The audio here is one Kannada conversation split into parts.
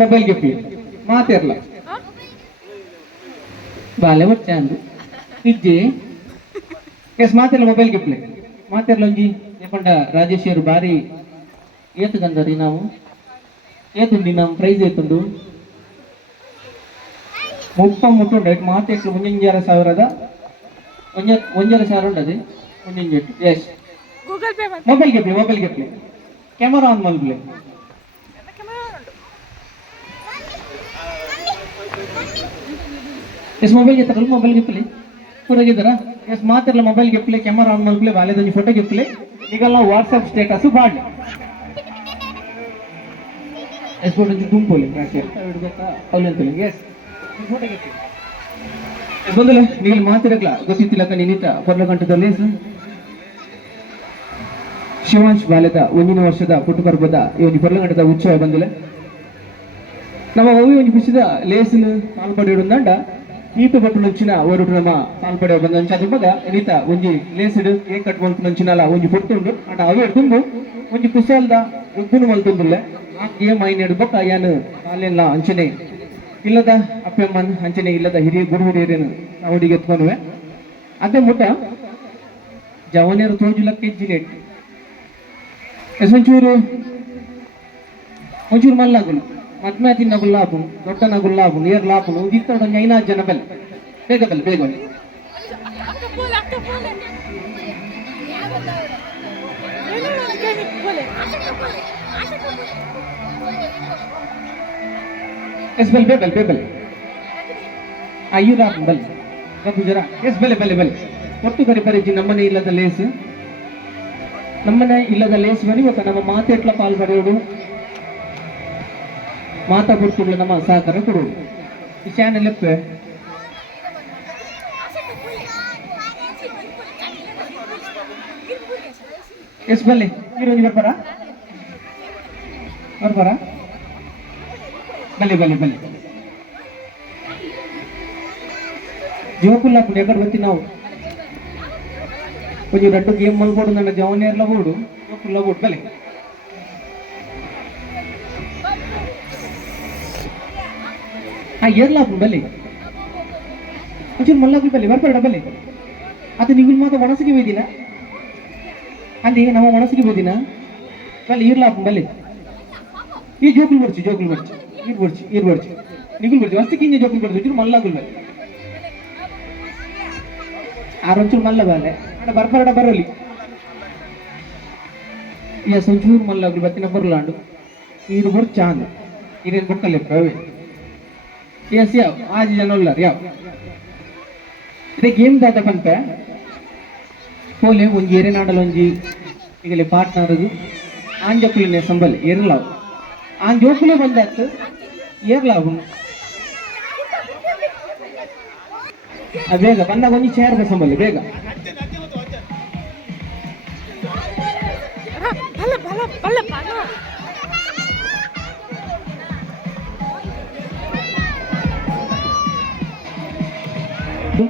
ಮೊಬೈಲ್ ಗೆಪ್ಪಿ ಮಾತಿರ್ಲ ಬಾಲೆ ಬಚ್ಚ ಅಂದು ಇಜ್ಜಿ ಎಸ್ ಮಾತಿರ್ಲ ಮೊಬೈಲ್ ಗೆಪ್ಲೆ ಮಾತಿರ್ಲ ಒಂಜಿ ಏಪಂಡ ರಾಜೇಶ್ ಅವರು ಬಾರಿ ಏತುಗಂದರಿ ನಾವು ಏತುಂಡಿ ನಾವು ಪ್ರೈಸ್ ಏತುಂಡು ಮುಟ್ಟುಂಡು ಮಾತೆಟ್ಟು ಒಂಜರ ಸಾವಿರದ ಒಂಜರ ಸಾವಿರ ಉಂಡದು ಒಂಜೆಟ್ಟು ಎಸ್ ಮೊಬೈಲ್ ಗೆಪ್ಲೆ ಕ್ಯಾಮರಾ ಆನ್ ಮಲ್ಪ್ಲೆ ಎಸ್ ಮೊಬೈಲ್ ಗೆತ್ತರಲ್ಲ ಮೊಬೈಲ್ ಗೆಪ್ಪಲಿ ಪೂರಾಗಿದ್ದಾರ ಎಸ್ ಮಾತಿರಲ್ಲ ಮೊಬೈಲ್ ಗೆಪ್ಪಲಿ ಕ್ಯಾಮರಾ ಆನ್ ಮಲ್ಪ್ಲೆ ಬಾಲೆದೊಂದು ಫೋಟೋ ಗೆಪ್ಪಲಿ ಈಗ ನಾವು ವಾಟ್ಸಪ್ ಸ್ಟೇಟಸ್ ಬಾಡ್ಲಿ ಎಸ್ ಫೋಟೋ ಗುಂಪೋಲಿ ಅವಲೆಂತಲಿ ಎಸ್ ಫೋಟೋ ಗೆಪ್ಪಲಿ ಎಸ್ ಬಂದಲ್ಲ ನೀವು ಮಾತಿರಕ್ಲ ಗೊತ್ತಿತ್ತಿಲ್ಲಕ ನಿನ್ನಿತ ಪೊರ್ಲ ಗಂಟದಲ್ಲಿ ಶಿವಾಂಶ್ ಬಾಲೆದ ಒಂದಿನ ವರ್ಷದ ಪುಟ್ಟುಪರ್ಬದ ಈ ಒಂದು ಪೊರ್ಲ ಗಂಟದ ಉತ್ಸವ ಬಂದಿಲ್ಲ ನಮ್ಮ ಓವಿ ಒಂದು ಖುಷಿದ ಲೇಸಿನ ಪಾಲ್ಪಡಿಯುಂದಂಡ ಈತ ಬಟ್ಟು ನಂಚಿನ ಓರುಟು ನಮ್ಮ ಪಾಲ್ಪಡೆ ಬಂದಂಚ ಅದ್ರ ಎನಿತ ಒಂಜಿ ಲೇಸಿಡು ಕೇಕ್ ಕಟ್ ಮಲ್ತು ನಂಚಿನಲ್ಲ ಒಂಜಿ ಪುಟ್ಟುಂಡು ಅಂಡ ಅವು ಎಡ್ಕೊಂಡು ಒಂಜಿ ಕುಸಲ್ದ ರುಬ್ಬುನು ಮಲ್ತುಂದುಲ್ಲ ಆ ಗೇಮ್ ಐನೆಡು ಬೊಕ್ಕ ಯಾನು ಕಾಲೆಲ್ಲ ಅಂಚನೆ ಇಲ್ಲದ ಅಪ್ಪಮ್ಮನ್ ಅಂಚನೆ ಇಲ್ಲದ ಹಿರಿಯ ಗುರು ಹಿರಿಯರೇನು ಅವಡಿಗೆ ಎತ್ಕೊನುವೆ ಅದೇ ಮುಟ್ಟ ಜವನೇರು ತೋಜುಲಕ್ಕೆ ಇಜ್ಜಿನೆಟ್ಟು ಎಸ್ ಒಂಚೂರು ಮಲ್ಲಾಗುಲು ಮದ್ಮೆ ತಿನ್ನಗುಲ್ಲ ಆಪುನು ದೊಡ್ಡನಗುಲ್ಲ ಆಪುನು ಏರ್ಲ ಆಪುನು ಇತ್ತೊಂದು 5 ಜನ ಬೆಲೆ ಬೇಗ ಎಸ್ ಬೆಲ್ ಅಯ್ಯೂರ ಬಲ್ ಜರ ಎಸ್ ಬೆಲೆ ಒಟ್ಟು ಕರಿ ಪರಿಜಿ ನಮ್ಮನೆ ಇಲ್ಲದ ಲೇಸ್ ಬನ್ನಿ ಗೊತ್ತಾ ನಮ್ಮ ಮಾತೆಟ್ಲ ಪಾಲ್ಪಡೆಯೋಡು ಮಾತಾ ಕೊಡ್ತಿಲ್ಲ ನಮ್ಮ ಸಹಕಾರ ಕೊಡುವುದು ಈ ಚಾನೆಲ್ ಎಪ್ಪೆ ಎಸ್ ಬಲ್ಲಿ ಈರೋಜು ಬರ್ಬಾರ ಬಲ್ಲಿ ಜೋಕುಲ್ಲ ಎಕಡೆ ಬರ್ತೀವಿ ನಾವು కొంచెం రెండు గేమ్ మల్కోడు ನನ್ನ ಜವನೇರ್ಲ ಬೋಡು ಜೋಕುಲ್ಲ ಬೋಡು ಬಲೆ ಏರ್ಲ ಬಲ್ಲಿ ಒಂಚೂರು ಮಲ್ಲಾಗಿ ಬಲ್ಲಿ ಬರ್ಬೇಡ ಬಲ್ಲಿ ಅದು ನೀವು ಮಾತ್ರ ಒಣಸಿಗೆ ಹೋಯ್ದಿನ ಅಲ್ಲಿ ನಮ್ಮ ಒಣಸಿಗೆ ಹೋದಿನ ಬಲ್ಲಿ ಈರ್ಲ ಬಲ್ಲಿ ಈ ಜೋಕುಲ್ ಬರ್ಚಿ ಈರ್ ಬರ್ಚಿ ನಿಗುಲ್ ಬರ್ಚಿ ಅಷ್ಟಕ್ಕೆ ಹಿಂಗೆ ಜೋಕುಲ್ ಬರ್ಚಿ ಒಂಚೂರು ಮಲ್ಲಾಗುಲ್ ಬಲ್ಲಿ ಆರೊಂಚೂರು ಮಲ್ಲ ಬಾಲೆ ಅಣ್ಣ ಬರ್ಬಾರಡ ಬರೋಲಿ ಈಗ ಒಂಚೂರು ಮಲ್ಲಾಗುಲ್ ಬತ್ತಿನ ಬರ್ಲಾಂಡು ಈರು ಬರ್ ಚಾಂದ್ ಈರೇನು ಬೊಕ್ಕಲ್ಲೇ ಪ್ರವೇ ಎಸ್ ಯಾವ ಆಜಿ ಜನ ಉಳ್ಳಾರ ಯಾವ ಇದೇ ಗೇಮ್ ದಾಟ ಪಂಪೆ ಪೋಲೆ ಒಂಜಿ ಏರೆನಾಡಲ್ ಒಂಜಿ ಈಗಲೇ ಪಾರ್ಟ್ನರ್ದು ಆಂಜಕುಲಿನ ಸಂಬಲ್ ಏರ್ಲಾವು ಆನ್ ಜೋಕುಲೆ ಬಂದಾತು ಏರ್ಲಾವು ಬೇಗ ಬಂದಾಗ ಒಂಜಿ ಚೇರ್ ಸಂಬಲ್ ಬೇಗ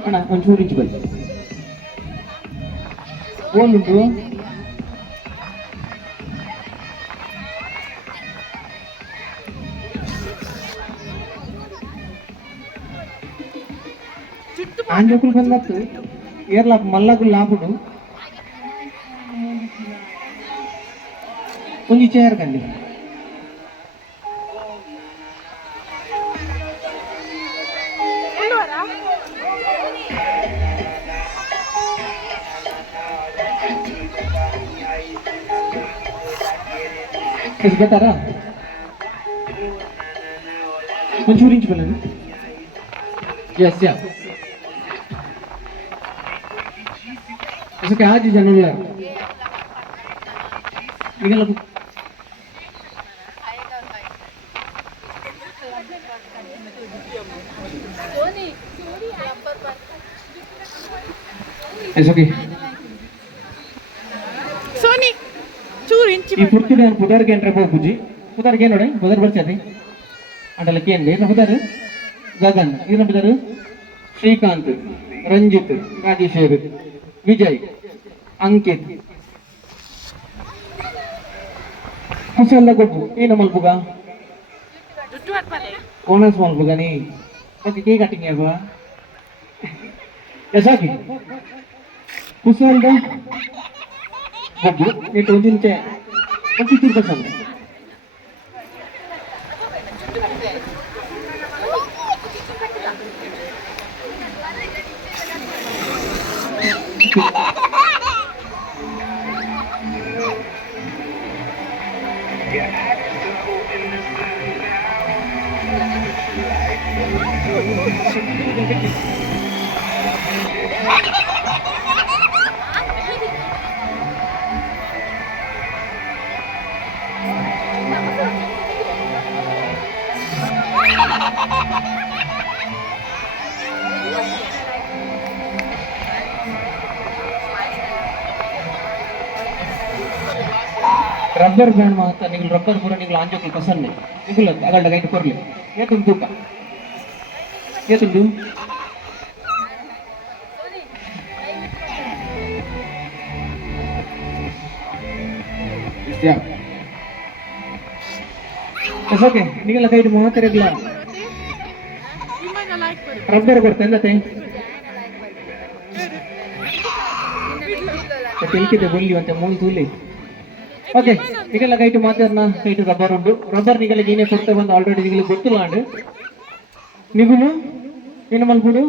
ಅಣ್ಣ ಒಂಚೂರು ಇಂಚು ಬಲ್ಲಿ ಓಲುಂಟು ಆಂಜೋಕುಲ್ ಬಂದತ್ತು ಏರ್ಲ ಮಲ್ಲಾಗುಲ್ ಲಾಪುಡು ಒಂಜಿ ಚೇರ್ ಕಂಡಿ ಗೊತ್ತಾರಾ ಒಂಚೂರು ಇಂಚು ಬಲ್ಲ ಎಸ್ ಯಾ ಆಜಿ ಜನ ಈಗೆಲ್ಲ ಸೋನಿ ಚೂರು ಇಂಚಿ ಈ ಪುರ್ತಿನ ಪುದರ್ಗೆ ಏನ್ರ ಪೂಜಿ ಪುದರ್ಗೆ ನೋಡಿ ಪುದರ್ ಬರ್ತಾರೆ ಅಂಡಲಕ್ಕೆ ಏನ್ರಿ ಏನು ಪುದರ್ ಗಗನ್ ಏನು ಪುದರ್ ಶ್ರೀಕಾಂತ್ ರಂಜಿತ್ ರಾಜೇಶ್ವರ್ ವಿಜಯ್ ಅಂಕಿತ್ ಕುಸಲ್ಲ ಗೊಬ್ಬು ಏನು ಮಲ್ಪುಗ ಓನರ್ಸ್ ಮಾಡ್ಬೋದ ನೀ ಓಕೆ ಕೇಕ್ ಕಟ್ಟಿಂಗ್ ಅಲ್ವಾ ಎಸಾಕಿ ಕುಸಲ್ದ ಹಬ್ಬು ನೀಟು ಒಂದಿಂಚೆ ಒಂಚು ತಿರ್ಕಸಲ್ಲ ರಬ್ಬರ್ ಬ್ಯಾಂಡ್ ಮಾತ್ರ ನೀವು ರಬ್ಬರ್ ಪೂರ ನೀವು ಆಂಜೋಕಲ್ ಪಸನ್ನೆ ನಿಗುಲ ಅಗಲ್ಡ ಗೈಟ್ ಕೊರ್ಲಿ ಏತುಂಡು ತೂಕ ಏತುಂಡು ಓಕೆ ನಿಗಲ ಗೈಟ್ ಮಾತ್ರ ಇರಲ್ಲ ರಬ್ಬರ್ ಕೊಡ್ತಾ ಎಂದತೆ ತಿಳ್ಕಿದೆ ಬೊಲ್ಲಿ ಅಂತ ಮೂಲ ತೂಲಿ ಓಕೆ ನಿಗಲ ಕೈಟು ಮಾತಾಡ್ನ ಕೈಟು ರಬ್ಬರ್ ಉಂಟು ರಬ್ಬರ್ ನಿಗಲ ಏನೇ ಕೊಡ್ತಾ ಬಂದು ಆಲ್ರೆಡಿ ನಿಗಲ ಗೊತ್ತಿಲ್ಲ ಅಂಡು ನಿಗುಲು ಏನು ಮಲ್ಪುಡು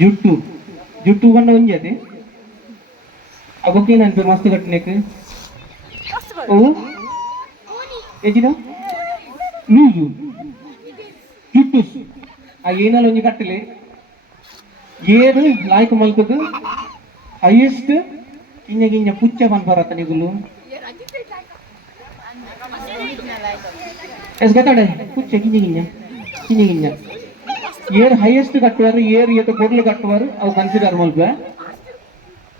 ಜುಟ್ಟು ಜುಟ್ಟು ಬಂಡ ಒಂಜಿ ಅವಕ್ಕೇನು ಅನ್ಪೆ ಮಸ್ತ್ ಕಟ್ಟನೆಕ್ ಓ ಏಜಿನ ಲೂಸು ಜುಟ್ಟು ಆ ಏನಲ್ಲ ಒಂಜಿ ಕಟ್ಟಲೆ ಏರು ಲಾಯ್ಕ ಮಲ್ಪದು ಹೈಯೆಸ್ಟ್ ಗಿಂಜ ಗಿಂಜ ಪುಚ್ಚ ಬಂದ್ ಬರತ್ತ ನಿಗುಲು ಎಸ್ ಗೊತ್ತಾಡೆ ಪುಚ್ಚ ಗಿಂಜ ಗಿಂಜ ಗಿಂಜ ಗಿಂಜ ಏರ್ ಹೈಯೆಸ್ಟ್ ಕಟ್ಟುವರು ಏರ್ ಏತ ಕೊಡ್ಲು ಕಟ್ಟುವರು ಅವು ಕನ್ಸಿಡರ್ ಮಲ್ಪ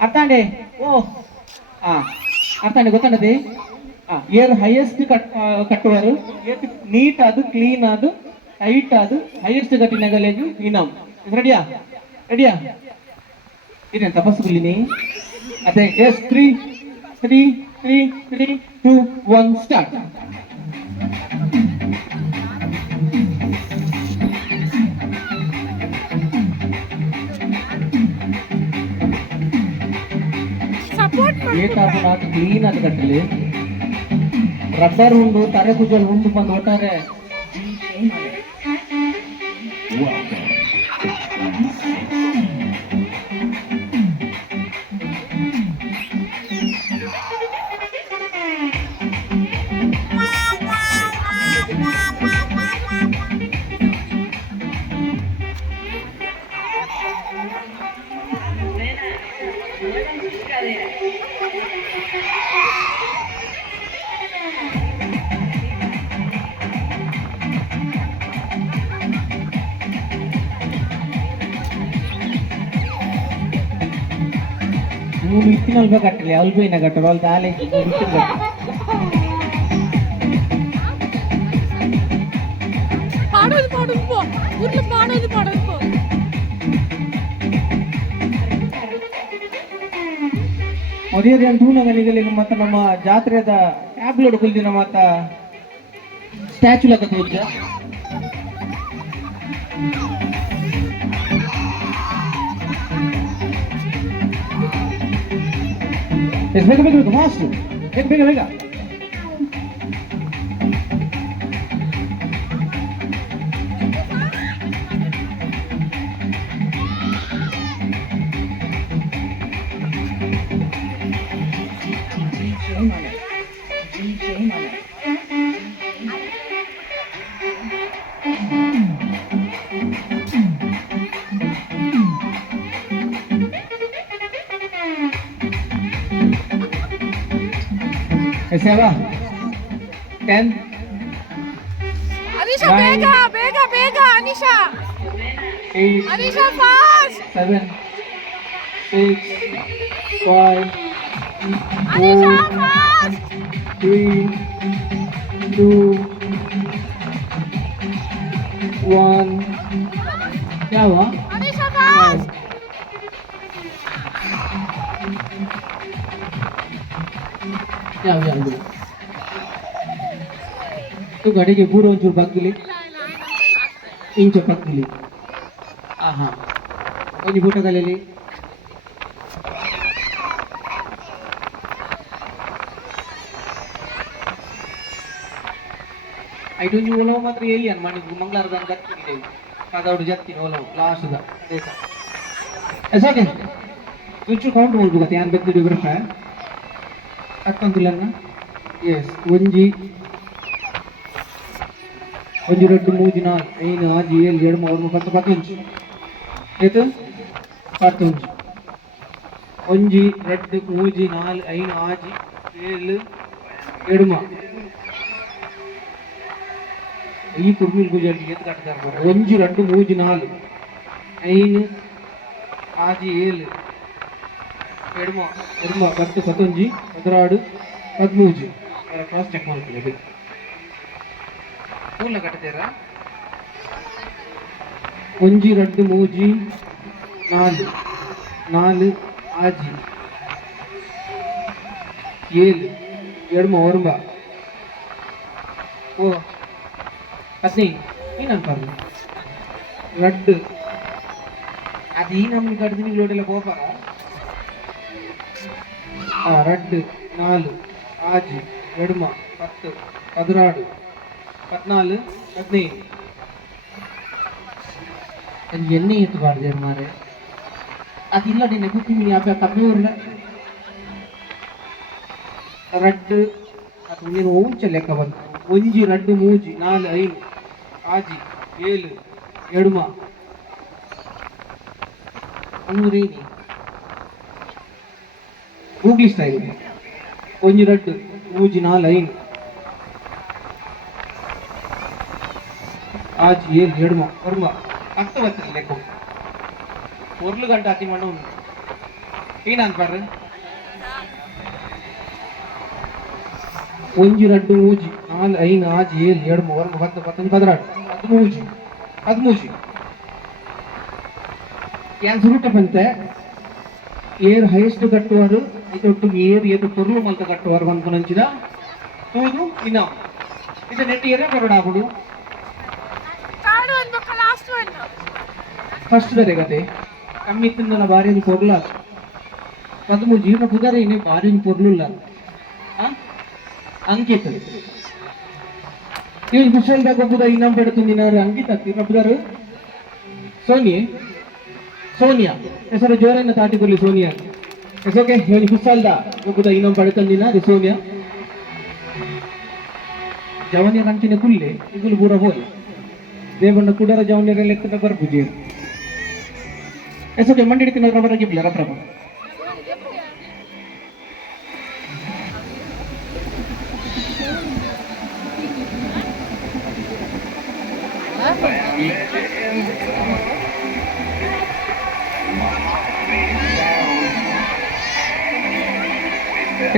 ಅರ್ಥಾಂಡೆ ಓ ಹಾ ಅರ್ಥಾಂಡೆ ಗೊತ್ತಾಡದೆ ಏರ್ ಹೈಯೆಸ್ಟ್ ಕಟ್ಟುವರು ಏತ್ ನೀಟ್ ಅದು ಕ್ಲೀನ್ ಅದು ಹೈಟ್ ಅದು ಹೈಯೆಸ್ಟ್ ಕಟ್ಟಿನಗಲೇಜು ಇನಮ್ ರೆಡಿಯಾ ರೆಡಿಯಾ ಇದೇನು ತಪಸ್ಸು ಬಿಲ್ಲಿನಿ ಅದೇ ಎಸ್ 3 3 3 3 2 1 ಸ್ಟಾರ್ಟ್ ಏಕಾದು ನಾಲ್ಕು ಕ್ಲೀನ್ ಅದು ಕಟ್ಟಲಿ ರಬ್ಬರ್ ಉಂಡು ತರೆ ಕುಜಲ್ ಉಂಡು ಬಂದು ಒಟ್ಟಾರೆ ಮೂರು ಇತ್ತಿನಲ್ಪ ಕಟ್ಟಲಿ ಅಲ್ಬೇನ ಕಟ್ಟರು ಅಲ್ಲಿ ತಾಲೆ పాడోదు పాడోదు పో ఊర్లో పాడోదు పాడోదు పో ಮೊದಲೇ ಅಂತೂನಗನಿಗಳಿಗೆ ಮತ್ತೆ ನಮ್ಮ ಜಾತ್ರೆದ ಟ್ಯಾಬ್ಲೆಟ್ ಕುಲ್ದಿನ ಮತ್ತ ಸ್ಟ್ಯಾಚು ಲಕ್ಕ ತೋಜ ಬೇಗ ಬೇಗ ಬೇಗ ಫಾಸ್ಟ್ ಬೇಗ ಬೇಗ ಬೇಗ Seven, 10, Anisha, 9, bega, bega, bega, Anisha. 8, Anisha, fast. 7, 6, 5, Anisha, 4, fast. 3, 2, 1. क्या हुआ? Anisha, fast. क्या हुआ? ಗಾಡಿಗೆ ಪೂರ ಒಂಚೂರು ಬಗ್ಗಲಿ ಇಂಚ ಬಗ್ಗಲಿ ಆಹಾ ಒಂಜಿ ಬೂಟಗಳಲ್ಲಿ ಐಟೊಂಜಿ ಒಲವು ಮಾತ್ರ ಎಲ್ಲಿ ಅನ್ ಮಾಡಿ ಮಂಗಳಾರದ ಗತ್ತಿದೆ ಅದೌಡು ಜತ್ತಿನ ಒಲವು ಲಾಸ್ಟ್ದ ಓಕೆ ಒಂಚೂರು ಕೌಂಟ್ ಮಾಡ್ಬೇಕು ಯಾರು ಬೆತ್ತಿಡು ಗ್ರಹ ಹತ್ತೊಂದಿಲ್ಲ ಎಸ್ ಒಂಜಿ ಒಂಜಿ ರೆಡ್ಡು ಮೂಜಿ ನಾಲ್ ಐನು ಆಜಿ ಏಳು ಏಳು ಮೂರು ಪತ್ತು ಪತ್ತೊಂಜಿ ಏತು ಪತ್ತೊಂಜಿ ಒಂಜಿ ರೆಡ್ಡು ಮೂಜಿ ನಾಲ್ ಐನು ಆಜಿ ಏಳು ಎಡುಮ ಈ ಕುರ್ಮಿಲ್ ಗುಜರಾತಿ ಎತ್ತು ಕಟ್ಟಾರ ಒಂಜಿ ರೆಡ್ಡು ಮೂಜಿ ನಾಲ್ ಐನು ಆಜಿ ಏಳು ಎಡುಮ ಎಡುಮ ಪತ್ತು ಪತ್ತೊಂಜಿ ಪದರಾಡು ಪದ್ಮೂಜಿ ಕ್ರಾಸ್ ಚೆಕ್ ಮಾಡ್ಕೊಳ್ಳಿ ಮೂಲ ಕಟ್ಟಾರ ಒಂಜಿ ರೆಡ್ಡು ಮೂಜಿ ನಾಲ್ ನಾಲ್ ಆಜಿ ಏಳು ಎಡುಮ ಒರಂಬ ಓ 15 ಏನು ಅನ್ಪಾರ್ದು ರಡ್ಡು ಅದು ಈ ನಮ್ಗೆ ಕಡ್ದು ನೀವು ಲೋಡೆಲ್ಲ ಹೋಗ್ಬಾರ ರಡ್ಡು ನಾಲ್ ಆಜಿ ಎಡುಮ ಪತ್ತು ಪದಿನಾಡು ಪದ್ನಾಲು 15 ಅದು ಎಣ್ಣೆ ಎತ್ತಬಾರ್ದು ಮಾರೆ ಅದಿಲ್ಲ ನಿನ್ನೆ ಕುಕ್ಕಿಂಗ್ ಯಾಕೆ ಕಮ್ಮಿ ಉರ್ಲ ರಡ್ಡು ಅದು ನೀನು ಊಂಚ ಲೆಕ್ಕ ಬಂತು ಒಂಜಿ ರಡ್ಡು ಮೂಜಿ ನಾಲ್ ಐನು ಆಜಿ ಏಳು ಎಡುಮ ಅಂಗ್ರೇನಿ ಗೂಗ್ಲಿ ಸ್ಟೈಲ್ ಒಂಜಿ ರಡ್ಡು ಮೂಜಿ ನಾಲ್ ಐನು ಆಜಿ ಏಳು ಎಡುಮ ಒರ್ಮ ಹತ್ತು ಬರ್ತದೆ ಲೆಕ್ಕ ಒರ್ಲು ಗಂಟೆ ಅತಿ ಮಣ್ಣು ಉಂಟು ಏನಂತಾರ್ರಿ ಒಂಜಿ ರಡ್ಡು ಮೂಜಿ ನಾಲ್ ಐನು ಆಜಿ ಏಳು ಎಡುಮ ಒರ್ಮ ಪತ್ತು ಪತ್ತೊಂದು ಪದಿನಾಡು ಹದಿಮೂಜಿ ಏನ್ ಸುರುಟ ಬಂತೆ ಏರ್ ಹೈಯೆಸ್ಟ್ ಕಟ್ಟುವರು ಇದೊಟ್ಟು ಏರ್ ಏದು ಪೊರ್ಲು ಮಲ್ತ ಕಟ್ಟುವರು ಬಂದು ನಂಚಿದ ತೂದು ಇನ್ನ ಇದು ನೆಟ್ ಏರೇ ಬರೋಡಾಗುಡು ಕಾರ್ಡ್ ಒಂದು ಲಾಸ್ಟ್ ಒನ್ ಫಸ್ಟ್ ದರೆ ಗತೆ ಕಮ್ಮಿ ತಿನ್ನ ಬಾರಿ ಪೊರ್ಲ 13 ಜೀವನ ಪುದರೆ ಇನ್ನೇ ಬಾರಿ ಪೊರ್ಲುಲ್ಲ ಅಂಕಿತ್ ಇವ್ರು ಕುಶಲ್ದಾಗ ಒಬ್ಬದ ಇನ್ನೊಂದು ಬೆಡುತ್ತಿನಾರು ಅಂಕಿತ ತಿನ್ನೊಬ್ಬರು ಸೋನಿಯಾ ಹೆಸರು ಜೋರನ್ನ ತಾಟಿಕೊಳ್ಳಿ ಸೋನಿಯಾ ಓಕೆ ಇವನು ಕುಶಲ್ದ ಒಬ್ಬದ ಇನ್ನೊಂದು ಬೆಡುತ್ತಿನ ಅದು ಸೋನಿಯಾ ಜವನಿಯ ಕಂಚಿನ ಕುಲ್ಲೆ ಇಗುಲು ಪೂರ ಹೋಲಿ ದೇವಣ್ಣ ಕುಡರ ಜವನಿಯರ ಲೆಕ್ಕದ ಬರ್ಬುಜಿ ಓಕೆ ಮಂಡಿಡ್ತಿನ ರಬ್ಬರ ಗಿಬ್ಲ ರಬ್ಬರ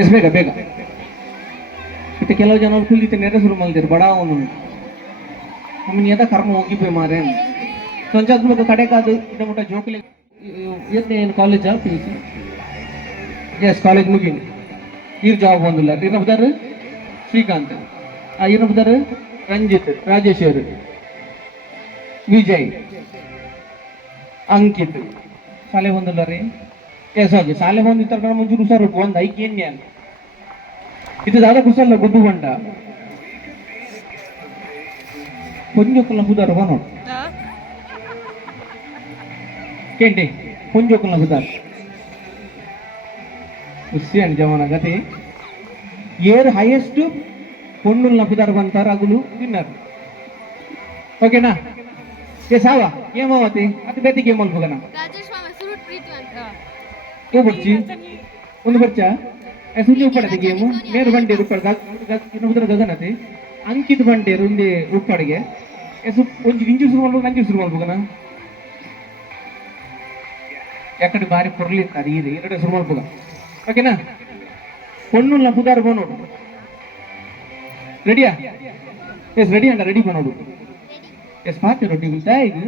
ಎಸ್ ಬೇಗ ಬೇಗ ಮತ್ತೆ ಕೆಲವು ಜನ ಕುಲ್ಲಿತ ನೆರೆಸರು ಮಲ್ದಿರು ಬಡ ಅವನು ನಮ್ಮನ್ನ ಎದ ಕರ್ಮ ಹೋಗಿಪೋಯ್ ಮಾರೆ ಕೊಂಚಾದ ಬಗ್ಗೆ ಕಡೆ ಕಾದು ಇದ ಮುಟ್ಟ ಜೋಕಲಿ ಏನು ಕಾಲೇಜಾ ಪಿ ಯು ಸಿ ಎಸ್ ಕಾಲೇಜ್ ಮುಗಿನಿ ಈರ್ ಜಾಬ್ ಬಂದಿಲ್ಲ ಏನಪ್ಪದಾರು ಶ್ರೀಕಾಂತ್ ಏನಪ್ಪದಾರು ರಂಜಿತ್ ರಾಜೇಶ್ವರ್ ವಿಜಯ್ ಅಂಕಿತ್ ಶಾಲೆ ಬಂದಿಲ್ಲ ರೀ ಎಸ್ ಹೋಗಿ ಶಾಲೆ ಬಂದಿರ್ತಾರೆ ಮುಂಚೂರು ಸರ್ ಒಂದು ಐಕೇನ್ಯ ಇದು ದಾದ ಕುಸಲ್ಲ ಗುದ್ದು ಬಂಡ ಪುಂಜೋಕಲ್ನ ಬುದಾರ ಬನೋಡು ಕೇಂಟಿ ಪುಂಜೋಕಲ್ನ ಬುದಾರ ಹುಸ್ಯಾನ್ ಜವಾನ ಗತಿ ಏರ್ ಹೈಯೆಸ್ಟ್ పొన్నుల నప్పుదారు ಬಂತಾರ ಅಗುಲು ವಿನ್ನರ್ ಓಕೆನಾ ఏ సావా ఏమవతి అతి బెత్తి గేమ్ అల్పుగనా ರಾಜೇಶ್ ಮಾಮ ಸುರುಟ್ ಪ್ರೀತಿ ಅಂತ ఏ బొచ్చి ಒಂದು ಬಚ್ಚ ఏ ಸುಲ್ಲಿ ಉಪ್ಪಡದೆ ಗೇಮ್ ನೇರು ಬಂಡೆ ಉಪ್ಪಡ ಇನ್ನೊಂದರ ಗಗನತೆ ಅಂಕಿತ ಬಂಡೆ ರುಂದೆ ಉಪ್ಪಡಿಗೆ ಎಸು ಒಂಜಿ ಇಂಜು ಶುರು ಮಾಡ್ಬೇಕು ನಂಜು ಶುರು ಮಾಡ್ಬೇಕನ ಯಾಕಡೆ ಬಾರಿ ಪೊರ್ಲಿರ್ತಾರೆ ಇದು ಎರಡು ಶುರು ಮಾಡ್ಬೇಕ ಓಕೆನಾ పొన్నుల నప్పుదారు బనోడు రెడీయా ఎస్ రెడీ అంట రెడీ బనోడు ಎಸ್ ಮಾಡ್ತೀವಿ ರೊಟ್ಟಿ ಗುಲ್ತಾ ಇದು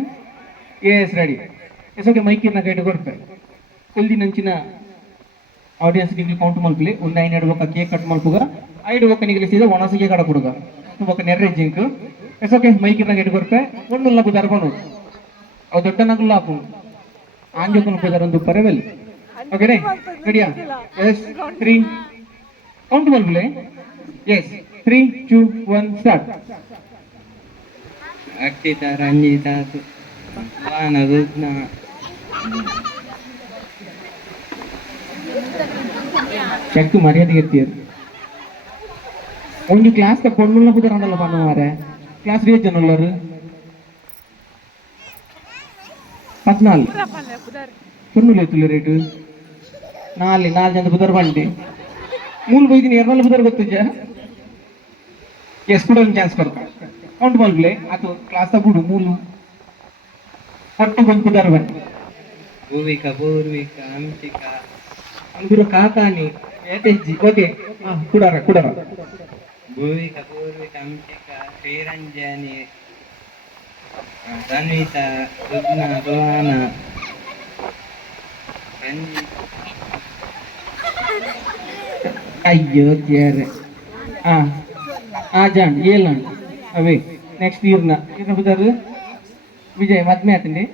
ಎಸ್ ರೆಡಿ ಎಸ್ ಓಕೆ ಮೈಕಿನ ಕೈಟ್ ಕೊಡ್ತಾರೆ ಕುಲ್ದಿ ನಂಚಿನ ಆಡಿಯನ್ಸ್ ನಿಮಗೆ ಕೌಂಟ್ ಮಲ್ಪಲಿ ಒಂದು 5 ಇಡ್ಬೇಕ ಕೇಕ್ ಕಟ್ ಮಲ್ಪುಗ 5 ಒಕ್ಕ ನಿಗಲಿ ಸೀದಾ ಒಣಸಿಗೆ ಕಡ ಕೊಡುಗ ఒక నెర్ర జింక్ ఎస్ ఓకే మైకి రంగ ఎటు కొరపే ఒన్నుల్ల బుదర్ పను అవు దొడ్డ నాకు లాపు ఆంజోకును బుదర్ అందు పరవెల్ ఓకేనే రెడీయా yes 3 count బల్బులే yes 3 2 1 start Akshitha ರಂಜಿತ ಸುವಾನ ರುದ್ನ ശക്തി മര്യാദ എത്തിയത് ಒಂದು ಕ್ಲಾಸ್ പൊണ്ണുള്ള പുതറണ്ടല്ലോ പണ്ണുമാരെ ക്ലാസ് ರೀ ಜನುಳ್ಳರು 14 పొన్నులు ఎత్తులు రేటు 4 జంత పుదర్ బండి ಮೂಲ ಬೈದಿನಿ ಎರಡಲ್ಲ ಬುದರ್ ಗೊತ್ತುಜ ಎಸ್ ಕೂಡ ಚಾನ್ಸ್ ಕೊಡ್ತಾ ಕೌಂಟ್ ಬಲ್ಬ್ಲೆ ಆತು ಕ್ಲಾಸ್ ಬಿಡು ಮೂಲು ಒಟ್ಟು ಬಂದು ಬುದರ್ ಬಂಡಿ ಭೂವಿಕ ಪೂರ್ವಿಕ ಅಂಶಿಕ ಅಂಗುರ ಕಾಕಾನಿ ಏತೆಜ್ಜಿ ಓಕೆ ಕುಡರ ಭೂವಿಕ ಪೂರ್ವಿಕ ಅಂಶಿಕ ಶ್ರೀರಂಜನಿ ತನ್ವಿತ ರುದ್ನ ರೋಹನ ರಂಜಿತ ಅಯ್ಯೋ ತ್ಯಾರೆ ಜಾನ್ ಏಲಂಡ್ అవే నెక్స్ట్ ఇయర్న బుదర్ విజయ్ మధ్య అతండి